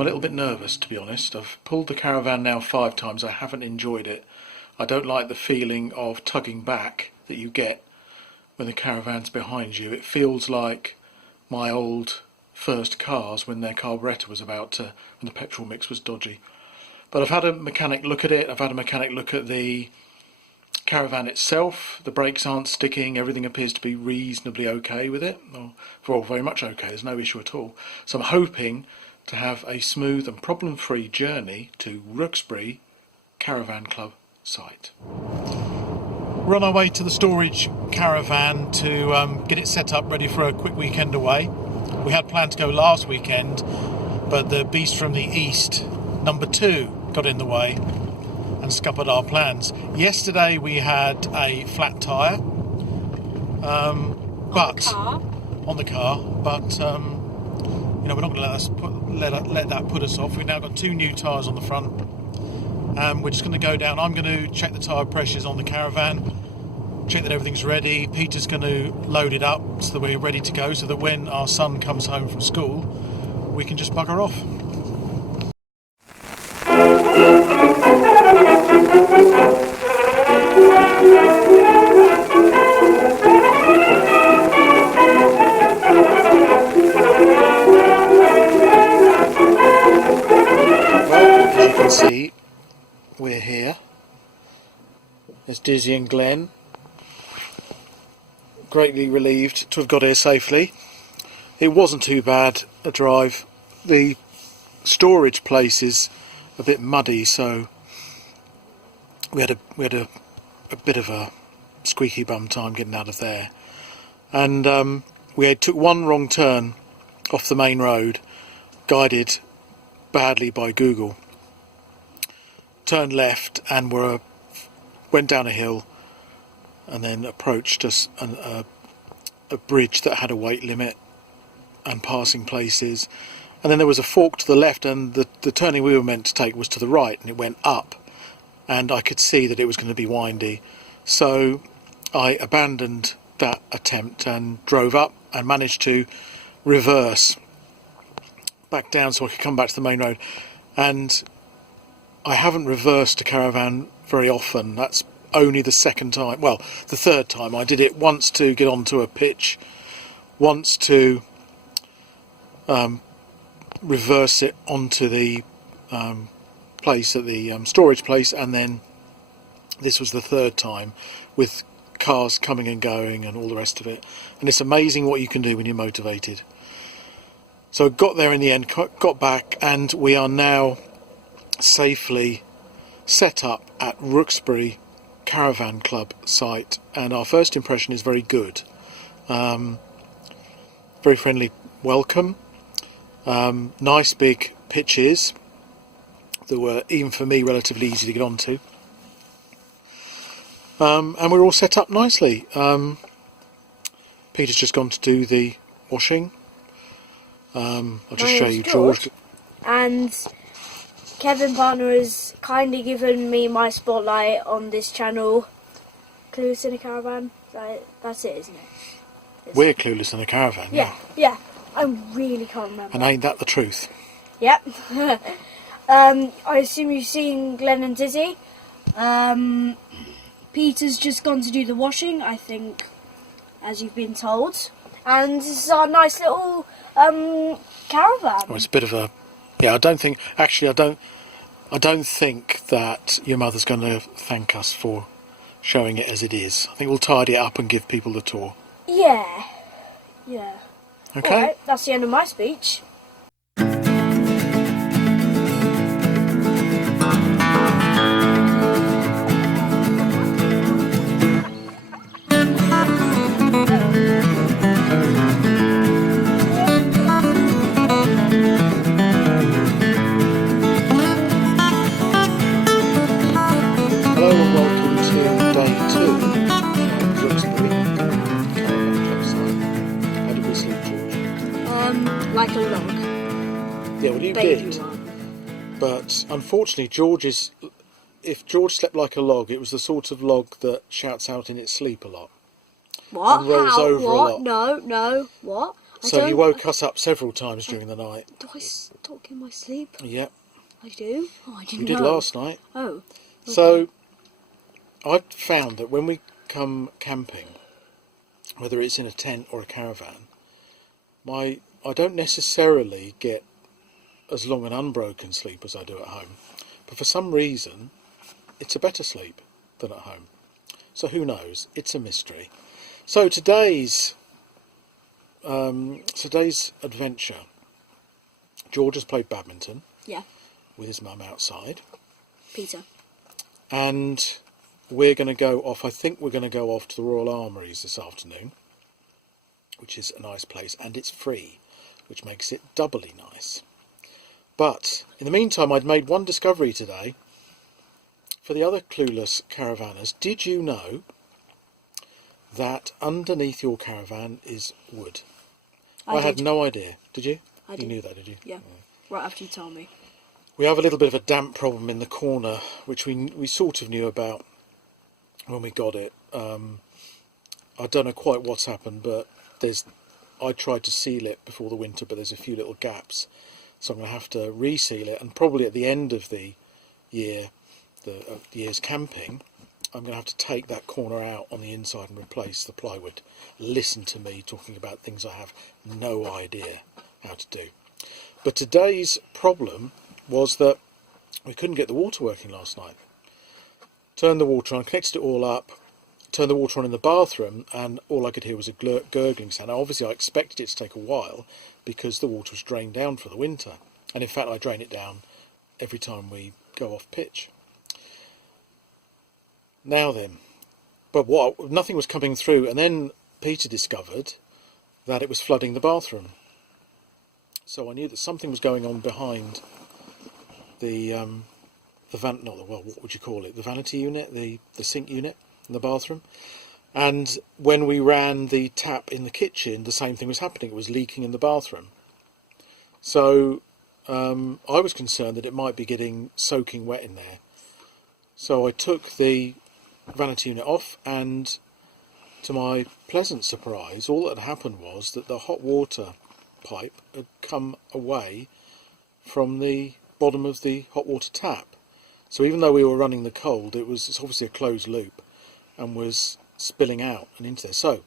I'm a little bit nervous, to be honest. I've pulled the caravan now 5 times. I haven't enjoyed it. I don't like the feeling of tugging back that you get when the caravan's behind you. It feels like my old first cars when their carburettor was about to, when the petrol mix was dodgy. But I've had a mechanic look at it. I've had a mechanic look at the caravan itself. The brakes aren't sticking. Everything appears to be reasonably okay with it. Well, very much okay. There's no issue at all. So I'm hoping to have a smooth and problem-free journey to Rookesbury Caravan Club site. We're on our way to the storage caravan to get it set up ready for a quick weekend away. We had planned to go last weekend, but the beast from the east, number 2, got in the way and scuppered our plans. Yesterday we had a flat tyre, on the car, but you know, we're not going to let that put us off. We've now got 2 new tyres on the front, and we're just going to go down. I'm going to check the tyre pressures on the caravan, check that everything's ready. Peter's going to load it up so that we're ready to go, so that when our son comes home from school we can just bugger off. Well, as you can see, we're here. There's Dizzy and Glenn. Greatly relieved to have got here safely. It wasn't too bad a drive. The storage place is a bit muddy, so we had a bit of a squeaky bum time getting out of there, and we took one wrong turn off the main road, guided badly by Google. Turned left and went down a hill, and then approached a bridge that had a weight limit and passing places, and then there was a fork to the left, and the turning we were meant to take was to the right, and it went up, and I could see that it was going to be windy, so I abandoned that attempt and drove up and managed to reverse back down so I could come back to the main road. And I haven't reversed a caravan very often. That's only the second time, well, the third time. I did it once to get onto a pitch, once to reverse it onto the place at the storage place, and then this was the third time with cars coming and going and all the rest of it. And it's amazing what you can do when you're motivated. So I got there in the end, got back, and we are now safely set up at Rookesbury Caravan Club site, and our first impression is very good. Very friendly welcome, nice big pitches that were, even for me, relatively easy to get onto, and we're all set up nicely. Peter's just gone to do the washing. I'll just show you George. And Kevin Partner has kindly given me my spotlight on this channel. Clueless in a Caravan. That's it, isn't it? We're clueless in a caravan. Yeah. I really can't remember. And ain't that the truth? Yep. I assume you've seen Glenn and Dizzy. Peter's just gone to do the washing, I think, as you've been told. And this is our nice little caravan. Well, it's a bit of a... Yeah, I don't think that your mother's going to thank us for showing it as it is. I think we'll tidy it up and give people the tour. Yeah. Okay. Alright, that's the end of my speech. Hello and welcome to day 2 of Rookesbury Caravan Club site. How did we sleep, George? Like a log. Yeah, well, you Baby did. one. But unfortunately, if George slept like a log, it was the sort of log that shouts out in its sleep a lot. What? And rolls How? over What? a lot. No. What? So you woke us up several times during the night. Do I talk in my sleep? Yep. I do? Oh, I didn't You did know. last night. Oh. Okay. So I've found that when we come camping, whether it's in a tent or a caravan, I don't necessarily get as long an unbroken sleep as I do at home. But for some reason, it's a better sleep than at home. So who knows? It's a mystery. So today's adventure, George has played badminton. Yeah. With his mum outside. Peta. And we're going to go off, I think we're going to go off to the Royal Armouries this afternoon, which is a nice place, and it's free, which makes it doubly nice. But in the meantime, I'd made one discovery today for the other clueless caravanners. Did you know that underneath your caravan is wood? I had no idea. Did you? I did. You knew that, did you? Yeah. Right after you told me. We have a little bit of a damp problem in the corner, which we sort of knew about when we got it. I don't know quite what's happened, but I tried to seal it before the winter, but there's a few little gaps. So I'm going to have to reseal it, and probably at the end of the year, the year's camping, I'm going to have to take that corner out on the inside and replace the plywood. Listen to me talking about things I have no idea how to do. But today's problem was that we couldn't get the water working last night. Turned the water on, connected it all up, turned the water on in the bathroom, and all I could hear was a gurgling sound. Now, obviously I expected it to take a while because the water was drained down for the winter. And in fact I drain it down every time we go off pitch. Now then, but nothing was coming through, and then Peter discovered that it was flooding the bathroom. So I knew that something was going on behind what would you call it? The vanity unit, the sink unit in the bathroom. And when we ran the tap in the kitchen, the same thing was happening. It was leaking in the bathroom. So I was concerned that it might be getting soaking wet in there. So I took the vanity unit off, and to my pleasant surprise, all that had happened was that the hot water pipe had come away from the bottom of the hot water tap. So even though we were running the cold, it's obviously a closed loop and was spilling out and into there. So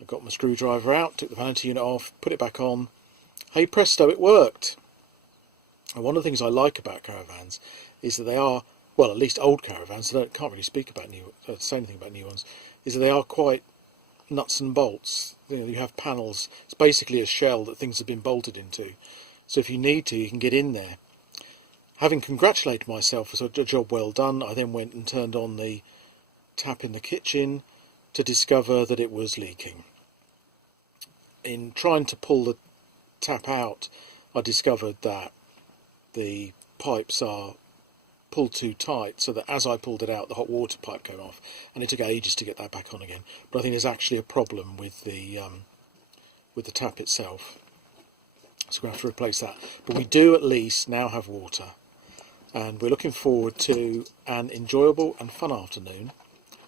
I got my screwdriver out, took the vanity unit off, put it back on. Hey presto, it worked. And one of the things I like about caravans is that they are, well, at least old caravans, can't really say anything about new ones, is that they are quite nuts and bolts. You have panels. It's basically a shell that things have been bolted into. So if you need to, you can get in there. Having congratulated myself for a job well done, I then went and turned on the tap in the kitchen to discover that it was leaking. In trying to pull the tap out, I discovered that the pipes are pulled too tight, so that as I pulled it out, the hot water pipe came off, and it took ages to get that back on again. But I think there's actually a problem with the tap itself, so we're going to have to replace that. But we do at least now have water, and we're looking forward to an enjoyable and fun afternoon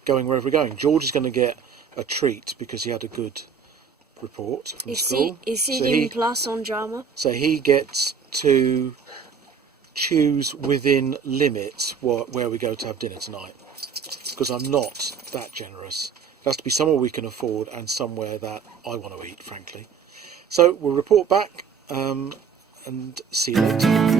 going wherever we're going. George is going to get a treat because he had a good report from school. Is he getting plus on drama? So he gets to choose within limits where we go to have dinner tonight, because I'm not that generous. It has to be somewhere we can afford and somewhere that I want to eat, frankly. So we'll report back and see you later.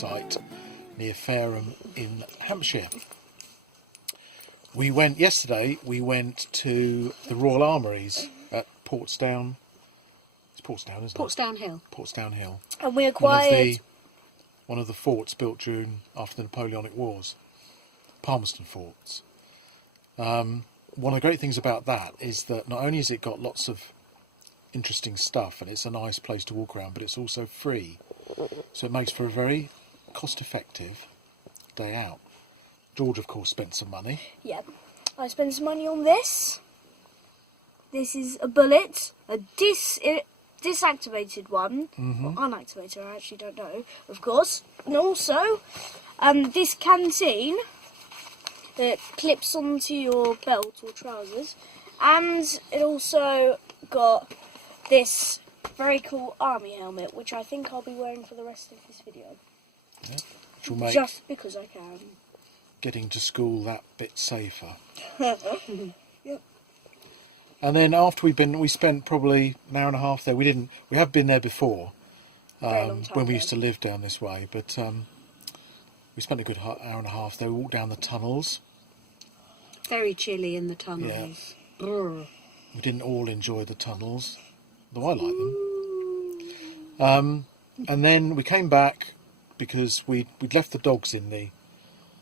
site near Fareham in Hampshire. Yesterday we went to the Royal Armouries at Portsdown. It's Portsdown, isn't it? Portsdown Hill. Portsdown Hill. And we acquired... One of the forts built after the Napoleonic Wars. Palmerston forts. One of the great things about that is that not only has it got lots of interesting stuff and it's a nice place to walk around, but it's also free. So it makes for a very cost-effective day out. George, of course, spent some money. Yeah, I spent some money on this. This is a bullet, a disactivated one, or unactivated, I actually don't know, of course. And also, this canteen that clips onto your belt or trousers. And it also got this very cool army helmet, which I think I'll be wearing for the rest of this video. Yeah, which will make just because I can. Getting to school that bit safer. Yep. And then after we spent probably an hour and a half there. We have been there before, Very long time when we ago. used to live down this way, but we spent a good hour and a half there. We walked down the tunnels. Very chilly in the tunnels. Brr. We didn't all enjoy the tunnels, though I like them. And then we came back because we'd left the dogs in the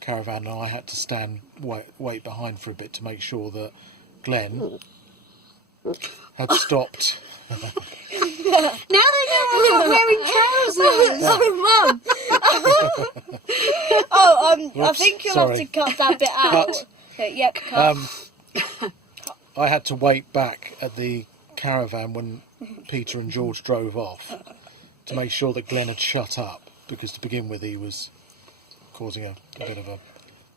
caravan, and I had to wait behind for a bit to make sure that Glenn had stopped. Now they know I'm not wearing trousers. Oh, Mum! I Whoops, think you'll sorry. have to cut that bit out. Cut. Okay, yep, cut. I had to wait back at the caravan when Peter and George drove off to make sure that Glenn had shut up, because to begin with he was causing a bit of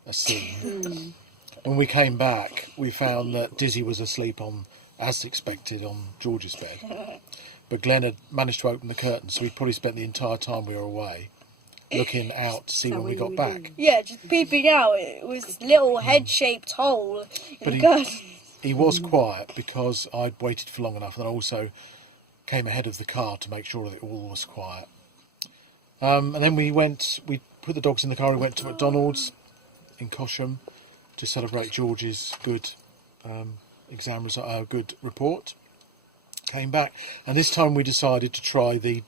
a scene. When we came back, we found that Dizzy was asleep as expected, on George's bed. But Glenn had managed to open the curtains, so we'd probably spent the entire time we were away looking out to see when we got back. Yeah, just peeping out. It was a little head-shaped hole in the curtain. He was quiet because I'd waited for long enough, and I also came ahead of the car to make sure that it all was quiet. And then we put the dogs in the car. We went to McDonald's in Cosham to celebrate George's good exam result, good report. Came back, and this time we decided to try the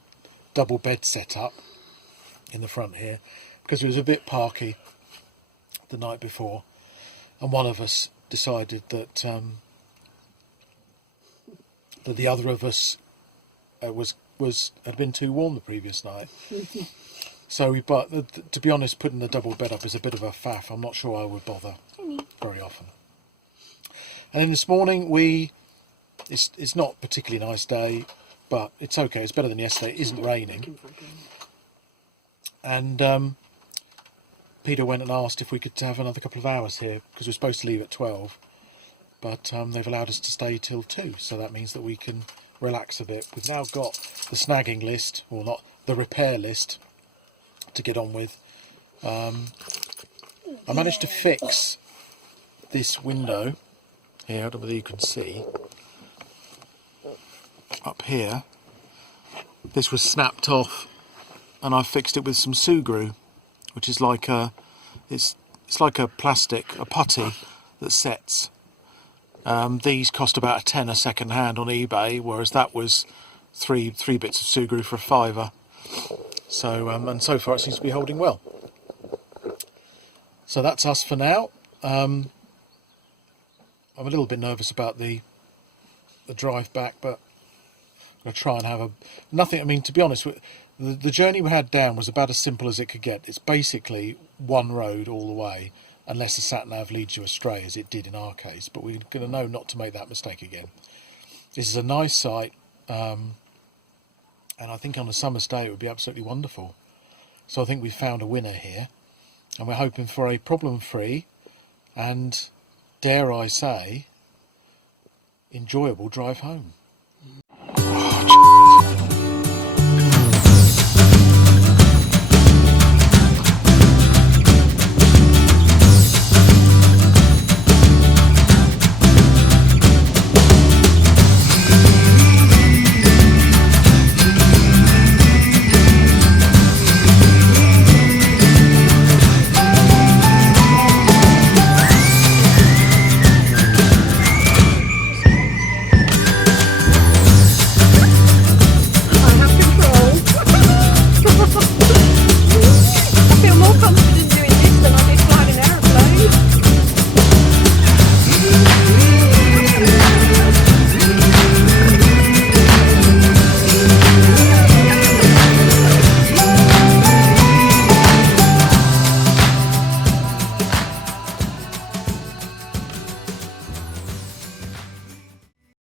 double bed setup in the front here, because it was a bit parky the night before, and one of us decided that the other of us had been too warm the previous night. So to be honest, putting the double bed up is a bit of a faff. I'm not sure I would bother very often. And then this morning it's not a particularly nice day, but it's okay. It's better than yesterday. It isn't raining. And Peter went and asked if we could have another couple of hours here, because we're supposed to leave at 12. But they've allowed us to stay till 2, so that means that we can relax a bit. We've now got the snagging list, or not, the repair list to get on with. I managed to fix this window here. I don't know whether you can see. Up here, this was snapped off, and I fixed it with some Sugru, which is like it's like a putty that sets. These cost about a tenner second hand on eBay, whereas that was three bits of Sugru for a £5. So and so far it seems to be holding well. So that's us for now. I'm a little bit nervous about the drive back, but I'm going to try and have nothing. I mean, to be honest, the journey we had down was about as simple as it could get. It's basically one road all the way, unless the sat-nav leads you astray, as it did in our case. But we're going to know not to make that mistake again. This is a nice site, and I think on a summer's day it would be absolutely wonderful. So I think we've found a winner here, and we're hoping for a problem-free and, dare I say, enjoyable drive home.